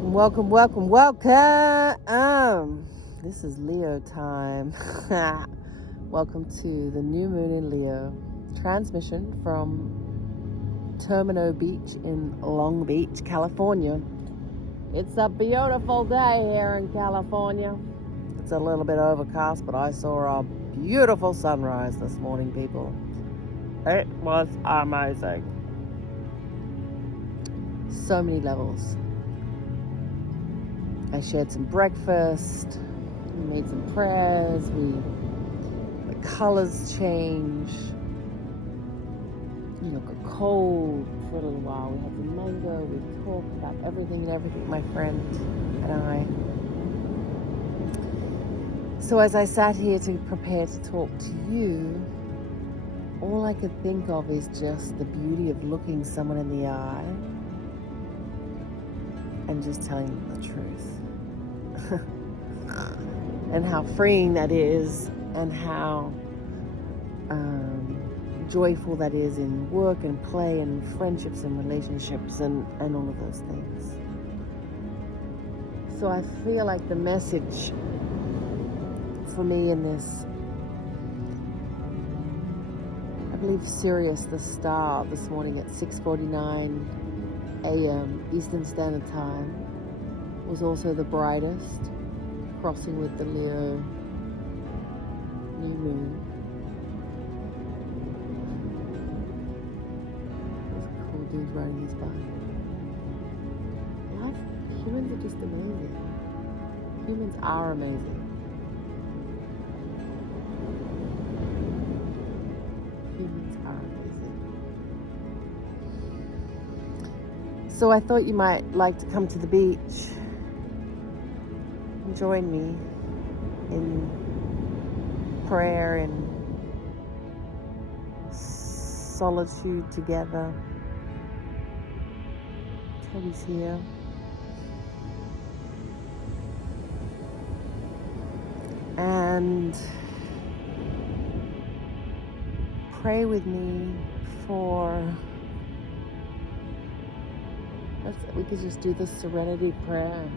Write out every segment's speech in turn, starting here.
Welcome. This is Leo time. Welcome to the new moon in Leo. Transmission from Termino Beach in Long Beach, California. It's a beautiful day here in California. It's a little bit overcast, but I saw a beautiful sunrise this morning, people. It was amazing. So many levels. I shared some breakfast, we made some prayers, the colors change, got cold for a little while. We had some mango, we talked about everything, my friend and I. So as I sat here to prepare to talk to you, all I could think of is just the beauty of looking someone in the eye and just telling them the truth. And how freeing that is, and how joyful that is in work and play and friendships and relationships and all of those things. So I feel like the message for me in this, I believe Sirius, the star, this morning at 6:49 AM Eastern Standard Time, was also the brightest, crossing with the Leo new moon. There's a cool dude riding his bike. Humans are just amazing. Humans are amazing. Humans are amazing. So I thought you might like to come to the beach. Join me in prayer and solitude together. Toby's here. And pray with me we could just do the serenity prayer.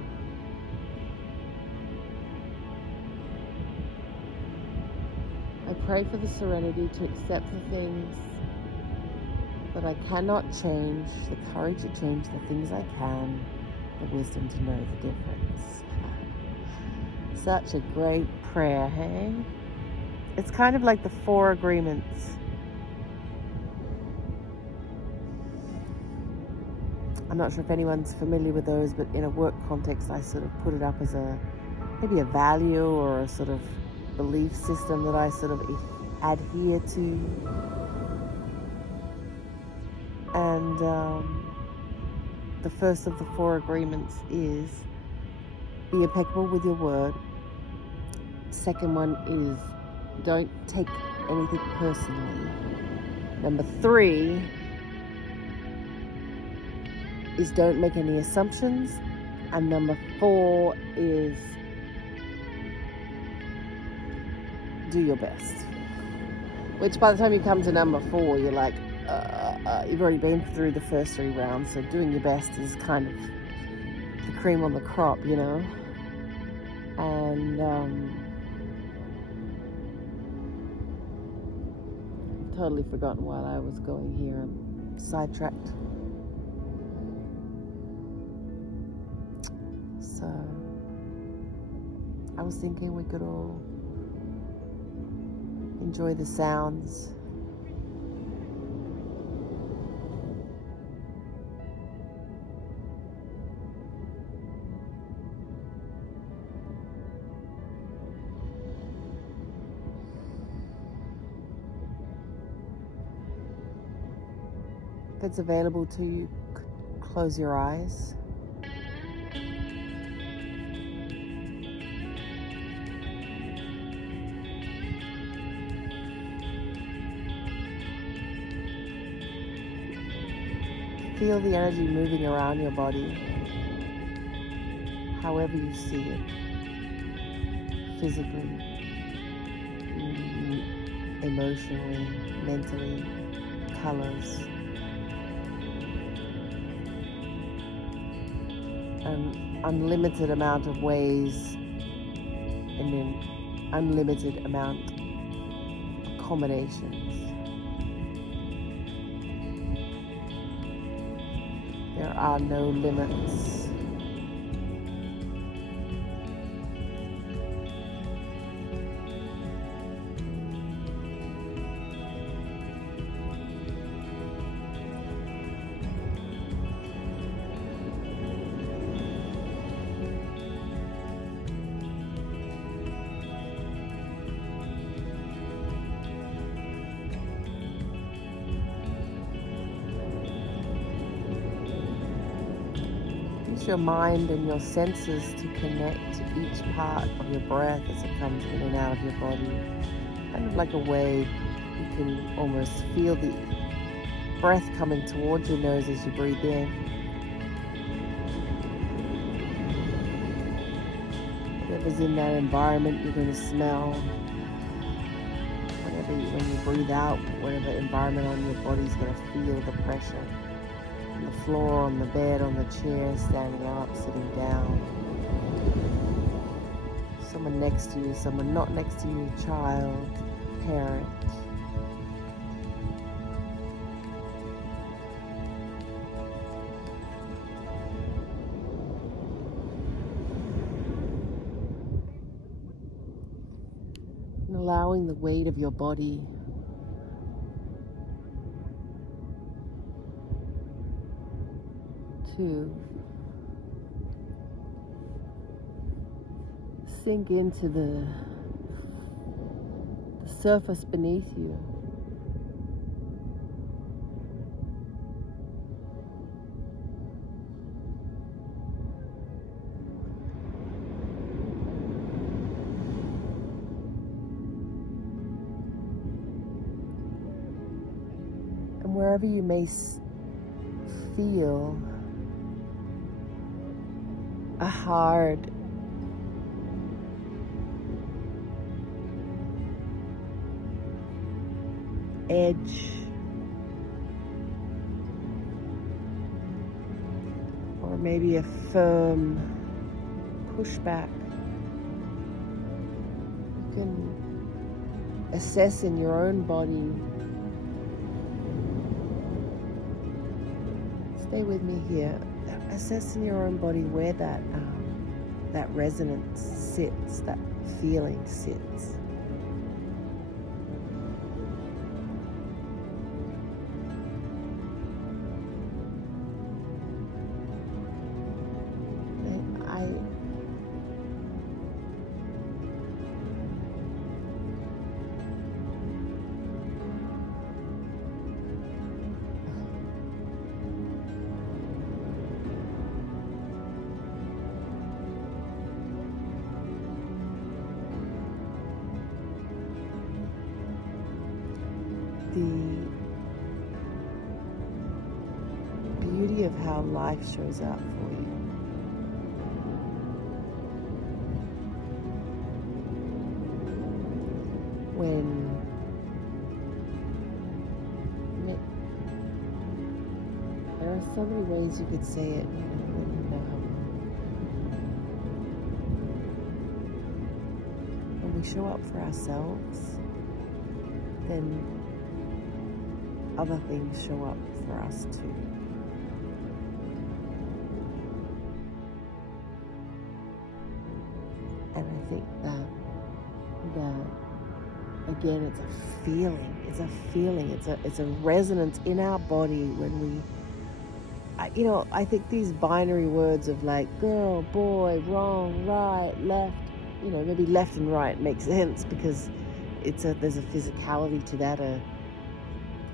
I pray for the serenity to accept the things that I cannot change, the courage to change the things I can, the wisdom to know the difference. Such a great prayer, hey? It's kind of like the 4 agreements. I'm not sure if anyone's familiar with those, but in a work context, I sort of put it up as maybe a value or a sort of belief system that I sort of adhere to. And the first of the 4 agreements is be impeccable with your word. Second one is don't take anything personally. Number 3 is don't make any assumptions. And number 4 is do your best. Which by the time you come to number 4, you're like, you've already been through the first 3 rounds, so doing your best is kind of the cream on the crop, And I've totally forgotten while I was going here. I'm sidetracked. So I was thinking we could all enjoy the sounds. If it's available to you, close your eyes. Feel the energy moving around your body, however you see it, physically, emotionally, mentally, colors. an unlimited amount of ways and an unlimited amount of combinations. There are no limits. Use your mind and your senses to connect to each part of your breath as it comes in and out of your body. Kind of like a wave. You can almost feel the breath coming towards your nose as you breathe in. Whatever's in that environment, you're going to smell. When you breathe out, whatever environment on your body is going to feel the pressure. On the floor, on the bed, on the chair, standing up, sitting down. Someone next to you, someone not next to you, child, parent. And allowing the weight of your body to sink into the surface beneath you. And wherever you may feel a hard edge or maybe a firm pushback, you can assess in your own body. Stay with me here. Assess in your own body where that resonance sits, that feeling sits. The beauty of how life shows up for you. When there are so many ways you could say it, when we show up for ourselves, then other things show up for us too. And I think that again, it's a feeling. It's a resonance in our body when I think these binary words of like girl, boy, wrong, right, left, maybe left and right makes sense because there's a physicality to that, a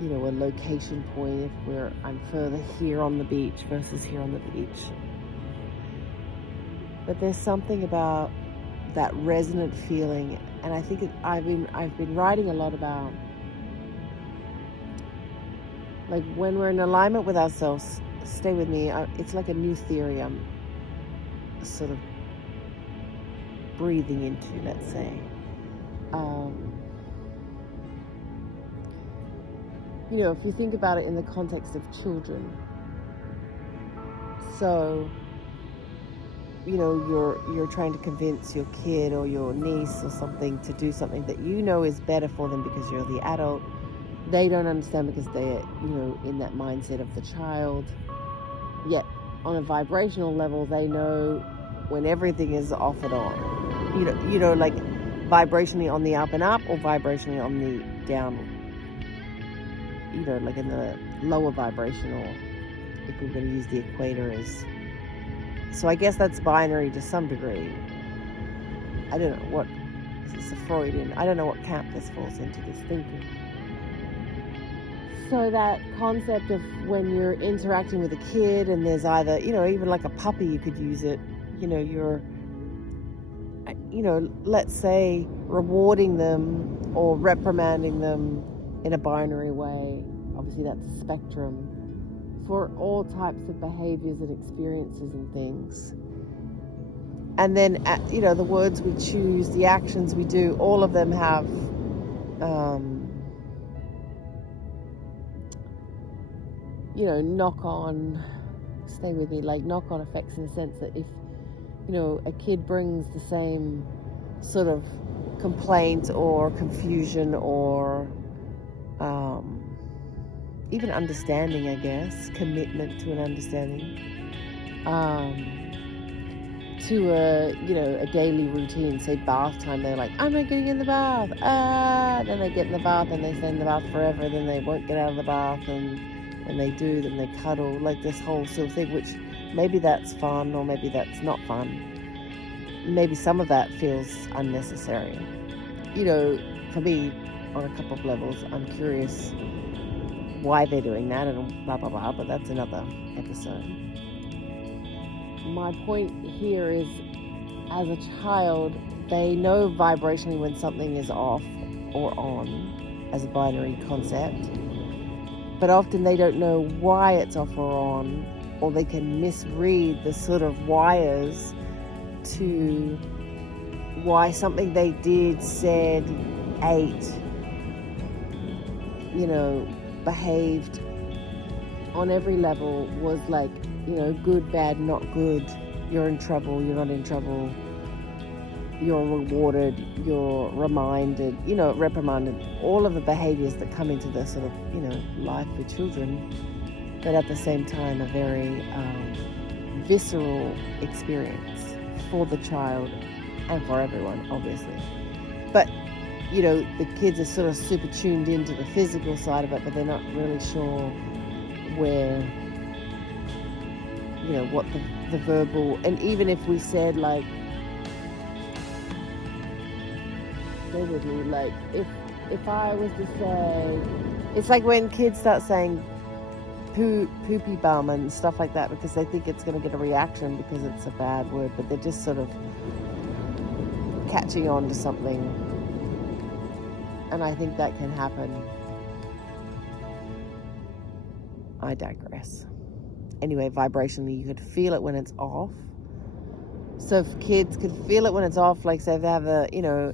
location point if I'm further here on the beach versus here on the beach. But there's something about that resonant feeling, and I think I've been writing a lot about like when we're in alignment with ourselves. Stay with me. It's like a new theory I'm sort of breathing into, let's say. If you think about it in the context of children, so you're trying to convince your kid or your niece or something to do something that you know is better for them because you're the adult. They don't understand because they're, in that mindset of the child. Yet on a vibrational level, they know when everything is off and on. Like vibrationally on the up and up, or vibrationally on the down. Like in the lower vibrational, if we're going to use the equator as. So I guess that's binary to some degree. I don't know what, it's a Freudian, I don't know what camp this falls into, this thinking. So that concept of when you're interacting with a kid and there's either, even like a puppy, you could use it, you're, let's say rewarding them or reprimanding them in a binary way. Obviously that's a spectrum for all types of behaviors and experiences and things. And then, the words we choose, the actions we do, all of them have knock-on, stay with me, like knock-on effects in the sense that if, a kid brings the same sort of complaint or confusion or even understanding, I guess, commitment to an understanding, to a daily routine, say bath time, they're like, I'm not getting in the bath, then they get in the bath and they stay in the bath forever, then they won't get out of the bath, and when they do, then they cuddle, like this whole sort of thing, which maybe that's fun or maybe that's not fun. Maybe some of that feels unnecessary. For me, on a couple of levels, I'm curious why they're doing that and blah, blah, blah, but that's another episode. My point here is, as a child, they know vibrationally when something is off or on as a binary concept, but often they don't know why it's off or on, or they can misread the sort of wires to why something they did, said, ate, behaved on every level was like, good, bad, not good, you're in trouble, you're not in trouble, you're rewarded, you're reminded, reprimanded, all of the behaviors that come into the sort of, life for children, but at the same time a very visceral experience for the child and for everyone, obviously. But the kids are sort of super tuned into the physical side of it, but they're not really sure where, what the verbal, and even if we said like, stay with me, like if I was to say, it's like when kids start saying poopy bum and stuff like that because they think it's going to get a reaction because it's a bad word, but they're just sort of catching on to something. And I think that can happen. I digress. Anyway, vibrationally, you could feel it when it's off. So if kids could feel it when it's off, like say they have a,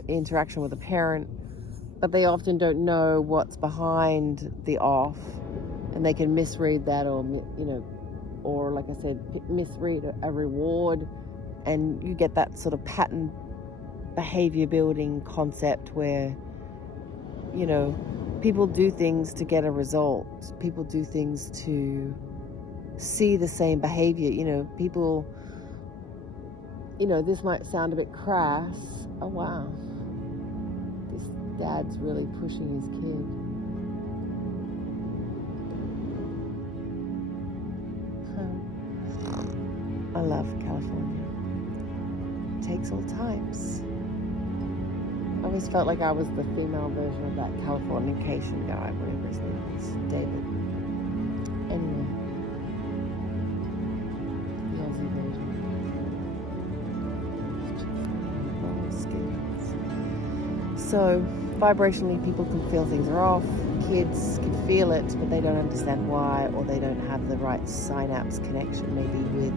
interaction with a parent, but they often don't know what's behind the off, and they can misread that, or like I said, misread a reward, and you get that sort of pattern behavior building concept where, people do things to get a result. People do things to see the same behavior. People, this might sound a bit crass. Oh, wow. This dad's really pushing his kid. I love California. It takes all types. I always felt like I was the female version of that Californication guy, whatever his name is, David. Anyway, the Aussie version. So, vibrationally, people can feel things are off. Kids can feel it, but they don't understand why, or they don't have the right synapse connection, maybe with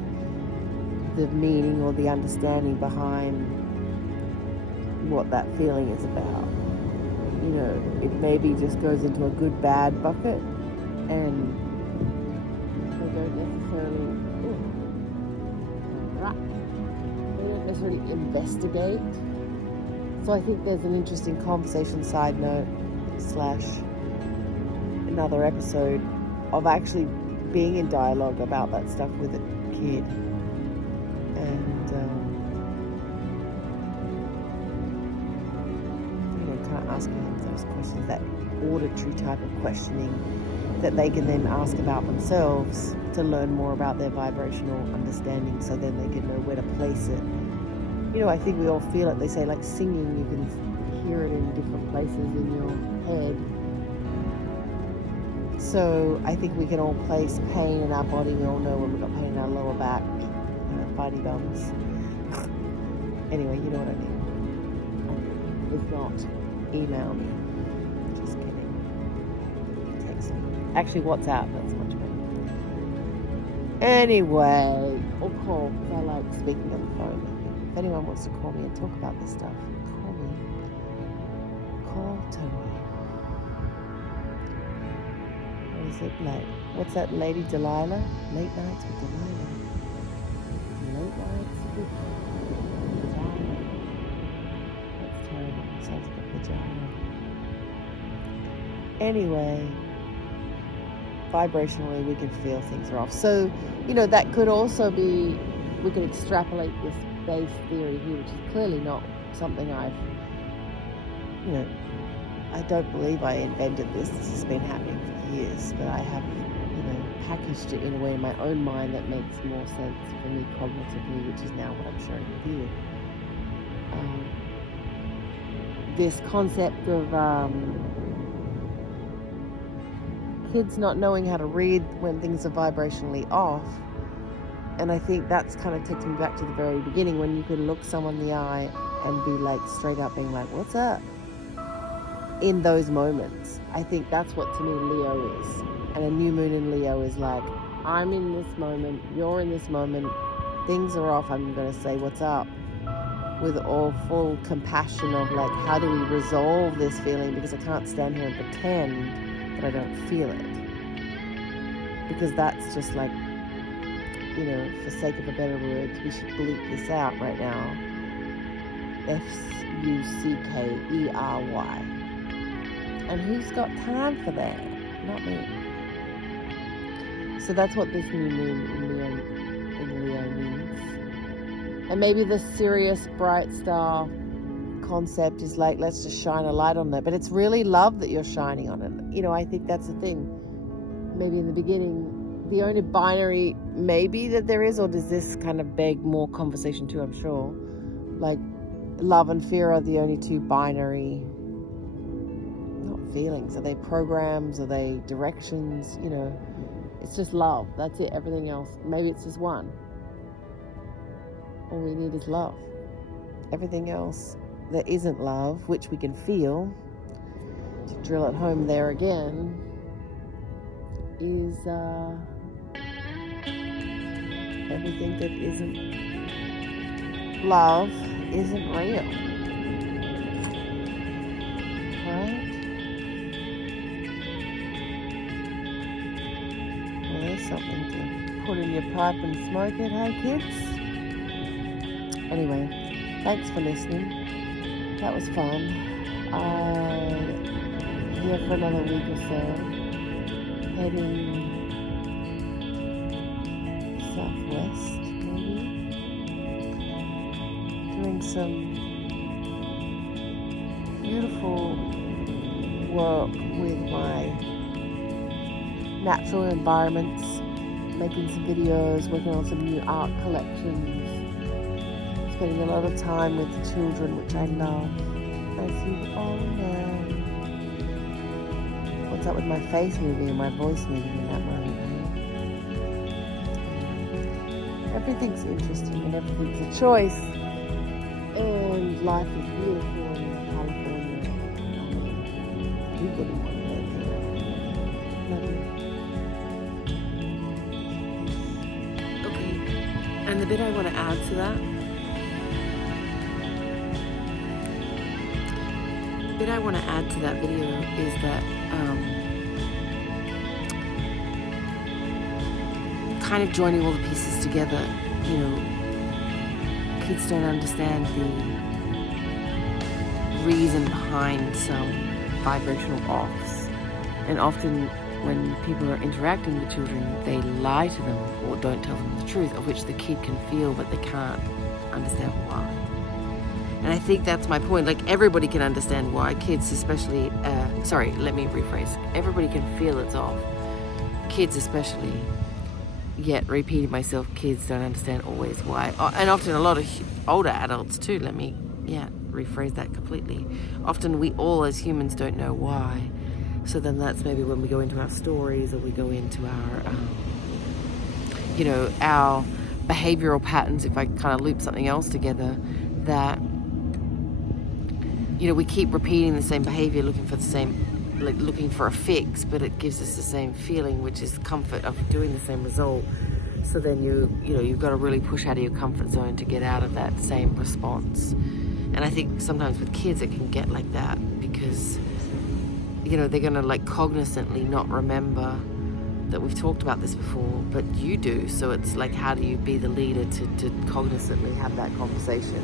the meaning or the understanding behind what that feeling is about. It maybe just goes into a good bad bucket, and they don't necessarily necessarily investigate. So I think there's an interesting conversation, side note, / another episode of actually being in dialogue about that stuff with a kid. And, kind of asking them those questions, that auditory type of questioning that they can then ask about themselves to learn more about their vibrational understanding, so then they can know where to place it. I think we all feel it. They say, like singing, you can hear it in different places in your head. So I think we can all place pain in our body. We all know when we've got pain in our lower back, fighty bums. Anyway, you know what I mean. If not, email me. Just kidding. Text me. Actually, WhatsApp. That's much better. Anyway, or call, because I like speaking on the phone. If anyone wants to call me and talk about this stuff, call me. Call Tony. What is it like? What's that lady, Delilah? Late nights with Delilah. Late nights with Delilah. That's terrible. Sounds like a vagina. Anyway, vibrationally we can feel things are off. So, that could also be, we could extrapolate this base theory here, which is clearly not something I've, I don't believe I invented this. This has been happening for years, but I have, packaged it in a way in my own mind that makes more sense for me cognitively, which is now what I'm sharing with you. This concept of kids not knowing how to read when things are vibrationally off. And I think that's kind of takes me back to the very beginning, when you could look someone in the eye and be like, straight up being like, what's up? In those moments. I think that's what, to me, Leo is. And a new moon in Leo is like, I'm in this moment, you're in this moment, things are off, I'm going to say what's up. With all full compassion of like, how do we resolve this feeling? Because I can't stand here and pretend that I don't feel it. Because that's just like, for sake of a better word, we should bleep this out right now. Fuckery. And who's got time for that? Not me. So that's what this new moon in Leo means. And maybe the serious bright star concept is like, let's just shine a light on that. But it's really love that you're shining on it. I think that's the thing. Maybe in the beginning, the only binary maybe that there is, or does this kind of beg more conversation too, I'm sure. Like, love and fear are the only two binary, not feelings. Are they programs? Are they directions? It's just love. That's it. Everything else, maybe it's just one. All we need is love. Everything else that isn't love, which we can feel, to drill it home there again, is everything that isn't love isn't real. Right? Well, there's something to put in your pipe and smoke it, hey kids? Anyway, thanks for listening. That was fun. Here for another week or so. Heading southwest, maybe. Doing some beautiful work with my natural environments, making some videos, working on some new art collections, spending a lot of time with the children, which I love, as you all know. What's up with my face moving and my voice moving in that moment? Everything's interesting and everything's a choice. And life is beautiful in California. You wouldn't want to live here. Love you. Okay, and the bit I want to add to that, video is that kind of joining all the pieces together, kids don't understand the reason behind some vibrational offs. And often when people are interacting with children, they lie to them or don't tell them the truth, of which the kid can feel, but they can't understand why. And I think that's my point. Like, everybody can understand why. Kids especially, let me rephrase. Everybody can feel it's off. Kids especially. Yet, repeating myself, kids don't understand always why. And often a lot of older adults too. Rephrase that completely. Often we all as humans don't know why. So then that's maybe when we go into our stories, or we go into our, our behavioral patterns, if I kind of loop something else together, that, we keep repeating the same behavior, looking for a fix, but it gives us the same feeling, which is comfort of doing the same result. So then you've got to really push out of your comfort zone to get out of that same response. And I think sometimes with kids it can get like that, because they're going to cognizantly not remember that we've talked about this before, but you do. So it's like, how do you be the leader to cognizantly have that conversation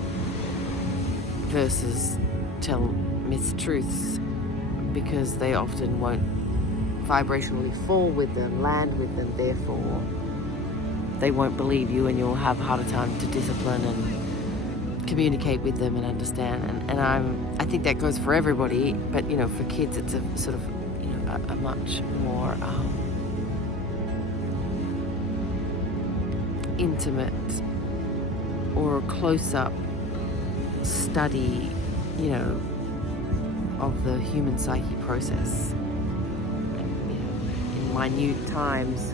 versus tell mistruths, because they often won't vibrationally fall with them, land with them, therefore they won't believe you, and you'll have a harder time to discipline and communicate with them and understand. And I think that goes for everybody, but for kids it's a sort of a much more intimate or close-up study of the human psyche process. And, in minute times,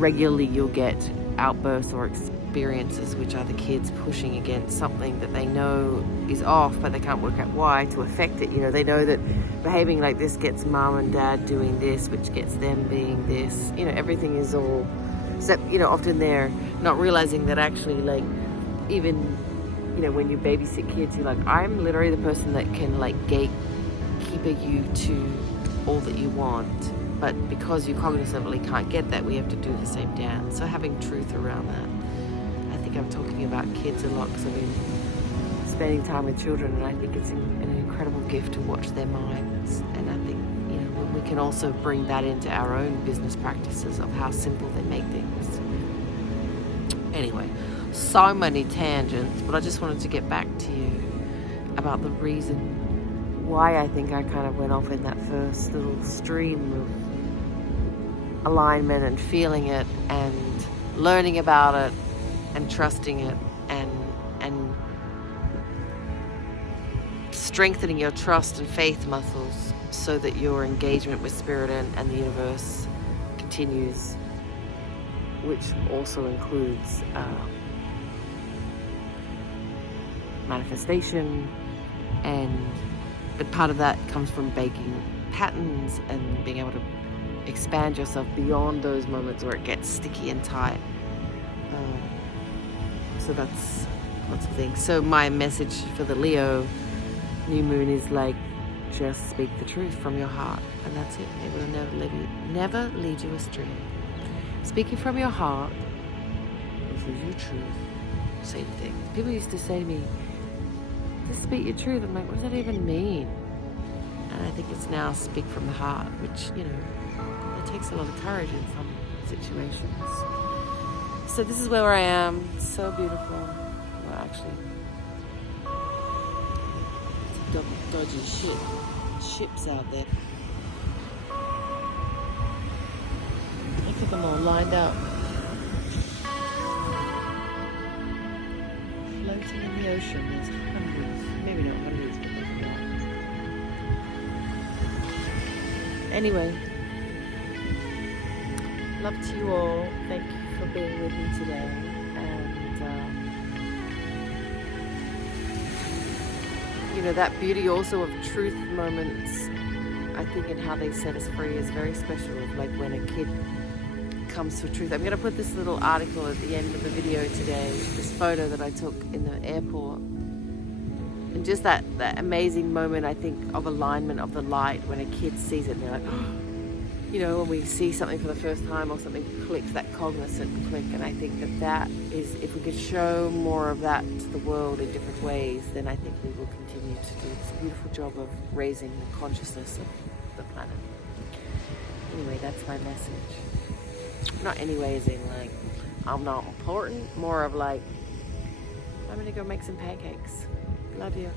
regularly you'll get outbursts or experiences which are the kids pushing against something that they know is off, but they can't work out why to affect it. They know that behaving like this gets mom and dad doing this, which gets them being this. Everything is all, except, often they're not realizing that actually, even, when you babysit kids, you're like, I'm literally the person that can, gatekeeper you to all that you want. But because you cognitively can't get that, we have to do the same dance. So having truth around that. I think I'm talking about kids a lot because I've been spending time with children, and I think it's an incredible gift to watch their minds. And I think, we can also bring that into our own business practices of how simple they make things. Anyway, so many tangents, but I just wanted to get back to you about the reason why I think I kind of went off in that first little stream of alignment and feeling it and learning about it and trusting it and strengthening your trust and faith muscles so that your engagement with spirit and the universe continues, which also includes manifestation, but part of that comes from breaking patterns and being able to expand yourself beyond those moments where it gets sticky and tight. So that's lots of things. So my message for the Leo new moon is just speak the truth from your heart, and that's it. It will never lead you astray. Speaking from your heart, this is your truth. Same thing. People used to say to me, just speak your truth. I'm like, what does that even mean? And I think it's now speak from the heart, which, it takes a lot of courage in some situations. So this is where I am. So beautiful. Well, actually, it's a dodgy ships out there. Look at them all lined up, floating in the ocean. There's hundreds, maybe not hundreds, but there's a lot. Anyway, love to you all. Thank you for being with me today. And that beauty also of truth moments, I think, and how they set us free is very special. Like when a kid comes to truth. I'm going to put this little article at the end of the video today, this photo that I took in the airport. And just that amazing moment, I think, of alignment of the light when a kid sees it and they're like, when we see something for the first time or something clicks, that cognizant and quick, and I think that is, if we could show more of that to the world in different ways, then I think we will continue to do this beautiful job of raising the consciousness of the planet. Anyway, that's my message. Not anyway as in like, I'm not important, more of like, I'm gonna go make some pancakes. Love you.